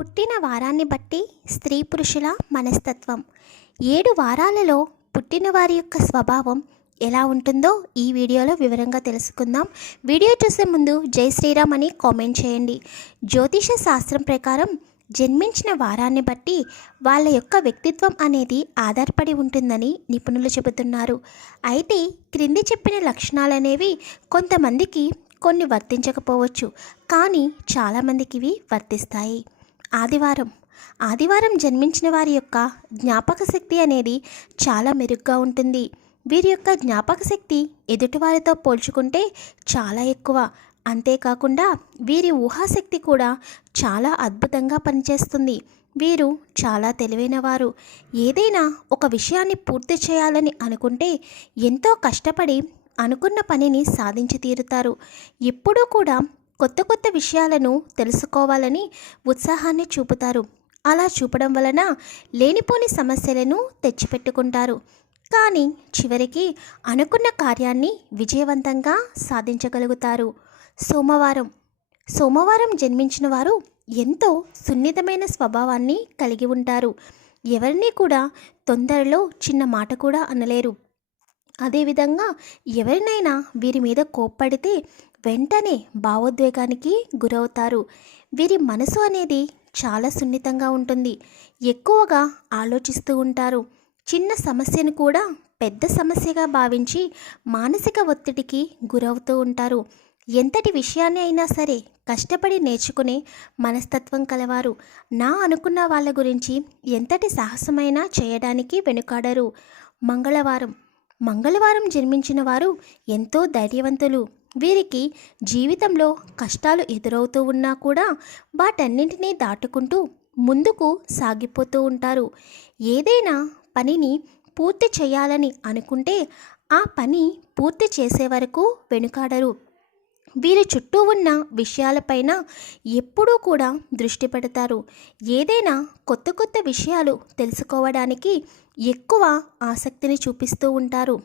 పుట్టిన వారాన్ని బట్టి స్త్రీ పురుషుల మనస్తత్వం. ఏడు వారాలలో పుట్టిన వారి యొక్క స్వభావం ఎలా ఉంటుందో ఈ వీడియోలో వివరంగా తెలుసుకుందాం. వీడియో చూసే ముందు జై శ్రీరామ్ అని కామెంట్ చేయండి. జ్యోతిష శాస్త్రం ప్రకారం జన్మించిన వారాన్ని బట్టి వాళ్ళ యొక్క వ్యక్తిత్వం అనేది ఆధారపడి ఉంటుందని నిపుణులు చెబుతున్నారు. అయితే క్రింది చెప్పిన లక్షణాలు అనేవి కొంతమందికి కొన్ని వర్తించకపోవచ్చు. కానీ చాలామందికి ఇవి వర్తిస్తాయి. ఆదివారం. ఆదివారం జన్మించిన వారి యొక్క జ్ఞాపక శక్తి అనేది చాలా మెరుగ్గా ఉంటుంది. వీరి యొక్క జ్ఞాపక శక్తి ఎదుటివారితో పోల్చుకుంటే చాలా ఎక్కువ. అంతేకాకుండా వీరి ఊహాశక్తి కూడా చాలా అద్భుతంగా పనిచేస్తుంది. వీరు చాలా తెలివైన వారు. ఏదైనా ఒక విషయాన్ని పూర్తి చేయాలని అనుకుంటే ఎంతో కష్టపడి అనుకున్న పనిని సాధించి తీరుతారు. ఎప్పుడూ కూడా కొత్త కొత్త విషయాలను తెలుసుకోవాలని ఉత్సాహాన్ని చూపుతారు. అలా చూపడం వలన లేనిపోని సమస్యలను తెచ్చిపెట్టుకుంటారు. కానీ చివరికి అనుకున్న కార్యాన్ని విజయవంతంగా సాధించగలుగుతారు. సోమవారం. సోమవారం జన్మించిన వారు ఎంతో సున్నితమైన స్వభావాన్ని కలిగి ఉంటారు. ఎవరిని కూడా తొందరలో చిన్న మాట కూడా అనలేరు. అదేవిధంగా ఎవరినైనా వీరి మీద కోప్పడితే వెంటనే భావోద్వేగానికి గురవుతారు. వీరి మనసు అనేది చాలా సున్నితంగా ఉంటుంది. ఎక్కువగా ఆలోచిస్తూ ఉంటారు. చిన్న సమస్యను కూడా పెద్ద సమస్యగా భావించి మానసిక ఒత్తిడికి గురవుతూ ఉంటారు. ఎంతటి విషయాన్ని అయినా సరే కష్టపడి నేర్చుకునే మనస్తత్వం కలవారు. నా అనుకున్న వాళ్ళ గురించి ఎంతటి సాహసమైనా చేయడానికి వెనుకాడరు. మంగళవారం. మంగళవారం జన్మించిన వారు ఎంతో ధైర్యవంతులు. వీరికి జీవితంలో కష్టాలు ఎదురవుతూ ఉన్నా కూడా వాటన్నింటినీ దాటుకుంటూ ముందుకు సాగిపోతూ ఉంటారు. ఏదైనా పనిని పూర్తి చేయాలని అనుకుంటే ఆ పని పూర్తి చేసే వరకు వెనుకాడరు. వీరి చుట్టూ ఉన్న విషయాలపైన ఎప్పుడూ కూడా దృష్టి పెడతారు. ఏదైనా కొత్త కొత్త విషయాలు తెలుసుకోవడానికి ఎక్కువ ఆసక్తిని చూపిస్తూ ఉంటారు.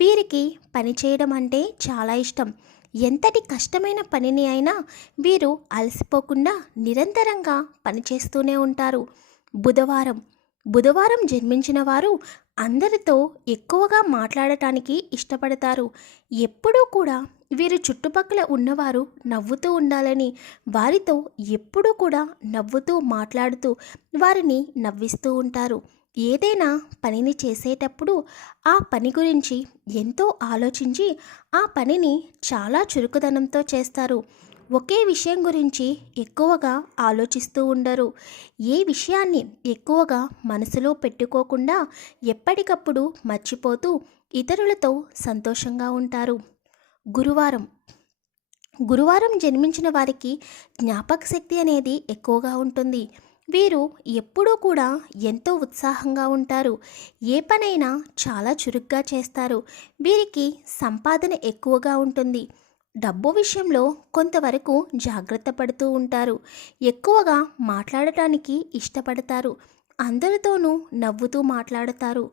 వీరికి పని చేయడం అంటే చాలా ఇష్టం. ఎంతటి కష్టమైన పనిని అయినా వీరు అలసిపోకుండా నిరంతరంగా పనిచేస్తూనే ఉంటారు. బుధవారం. బుధవారం జన్మించిన వారు అందరితో ఎక్కువగా మాట్లాడటానికి ఇష్టపడతారు. ఎప్పుడూ కూడా వీరి చుట్టుపక్కల ఉన్నవారు నవ్వుతూ ఉండాలని వారితో ఎప్పుడూ కూడా నవ్వుతూ మాట్లాడుతూ వారిని నవ్విస్తూ ఉంటారు. ఏదైనా పనిని చేసేటప్పుడు ఆ పని గురించి ఎంతో ఆలోచించి ఆ పనిని చాలా చురుకుదనంతో చేస్తారు. ఒకే విషయం గురించి ఎక్కువగా ఆలోచిస్తూ ఉండరు. ఏ విషయాన్ని ఎక్కువగా మనసులో పెట్టుకోకుండా ఎప్పటికప్పుడు మర్చిపోతూ ఇతరులతో సంతోషంగా ఉంటారు. గురువారం. గురువారం జన్మించిన వారికి జ్ఞాపక శక్తి అనేది ఎక్కువగా ఉంటుంది. వీరు ఎప్పుడూ కూడా ఎంతో ఉత్సాహంగా ఉంటారు. ఏ పనైనా చాలా చురుగ్గా చేస్తారు. వీరికి సంపాదన ఎక్కువగా ఉంటుంది. డబ్బు విషయంలో కొంతవరకు జాగ్రత్త పడుతూ ఉంటారు. ఎక్కువగా మాట్లాడటానికి ఇష్టపడతారు. అందరితోనూ నవ్వుతూ మాట్లాడతారు.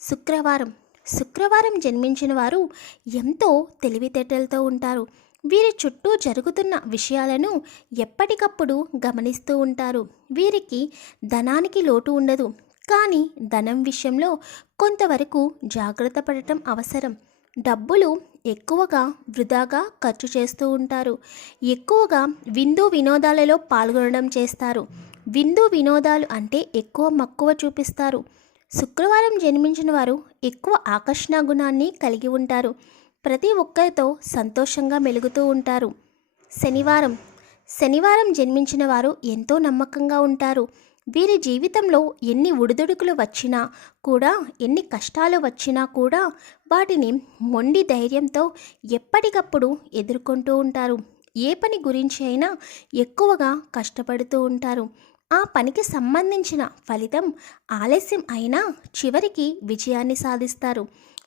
శుక్రవారం. శుక్రవారం జన్మించిన వారు ఎంతో తెలివితేటలతో ఉంటారు. వీరి చుట్టూ జరుగుతున్న విషయాలను ఎప్పటికప్పుడు గమనిస్తూ ఉంటారు. వీరికి ధనానికి లోటు ఉండదు. కానీ ధనం విషయంలో కొంతవరకు జాగ్రత్త పడటం అవసరం. డబ్బులు ఎక్కువగా వృధాగా ఖర్చు చేస్తూ ఉంటారు. ఎక్కువగా విందు వినోదాలలో పాల్గొనడం చేస్తారు. విందు వినోదాలు అంటే ఎక్కువ మక్కువ చూపిస్తారు. శుక్రవారం జన్మించిన వారు ఎక్కువ ఆకర్షణ గుణాన్ని కలిగి ఉంటారు. ప్రతి ఒక్కరితో సంతోషంగా మెలుగుతూ ఉంటారు. శనివారం. శనివారం జన్మించిన వారు ఎంతో నమ్మకంగా ఉంటారు. వీరి జీవితంలో ఎన్ని ఉడుదుడుకులు వచ్చినా కూడా ఎన్ని కష్టాలు వచ్చినా కూడా వాటిని మొండి ధైర్యంతో ఎప్పటికప్పుడు ఎదుర్కొంటూ ఉంటారు. ఏ పని గురించి అయినా ఎక్కువగా కష్టపడుతూ ఉంటారు. ఆ పనికి సంబంధించిన ఫలితం ఆలస్యం అయినా చివరికి విజయాన్ని సాధిస్తారు.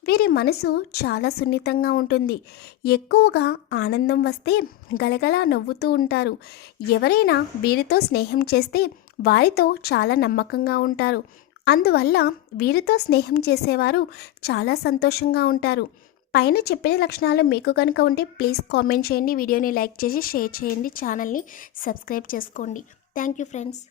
వీరి మనసు చాలా సున్నితంగా ఉంటుంది. ఎక్కువగా ఆనందం వస్తే గలగలా నవ్వుతూ ఉంటారు. ఎవరైనా వీరితో స్నేహం చేస్తే వారితో చాలా నమ్మకంగా ఉంటారు. అందువల్ల వీరితో స్నేహం చేసేవారు చాలా సంతోషంగా ఉంటారు. పైన చెప్పిన లక్షణాలు మీకు కనుక ఉంటే ప్లీజ్ కామెంట్ చేయండి. వీడియోని లైక్ చేసి షేర్ చేయండి. ఛానల్ని సబ్స్క్రైబ్ చేసుకోండి. Thank you friends.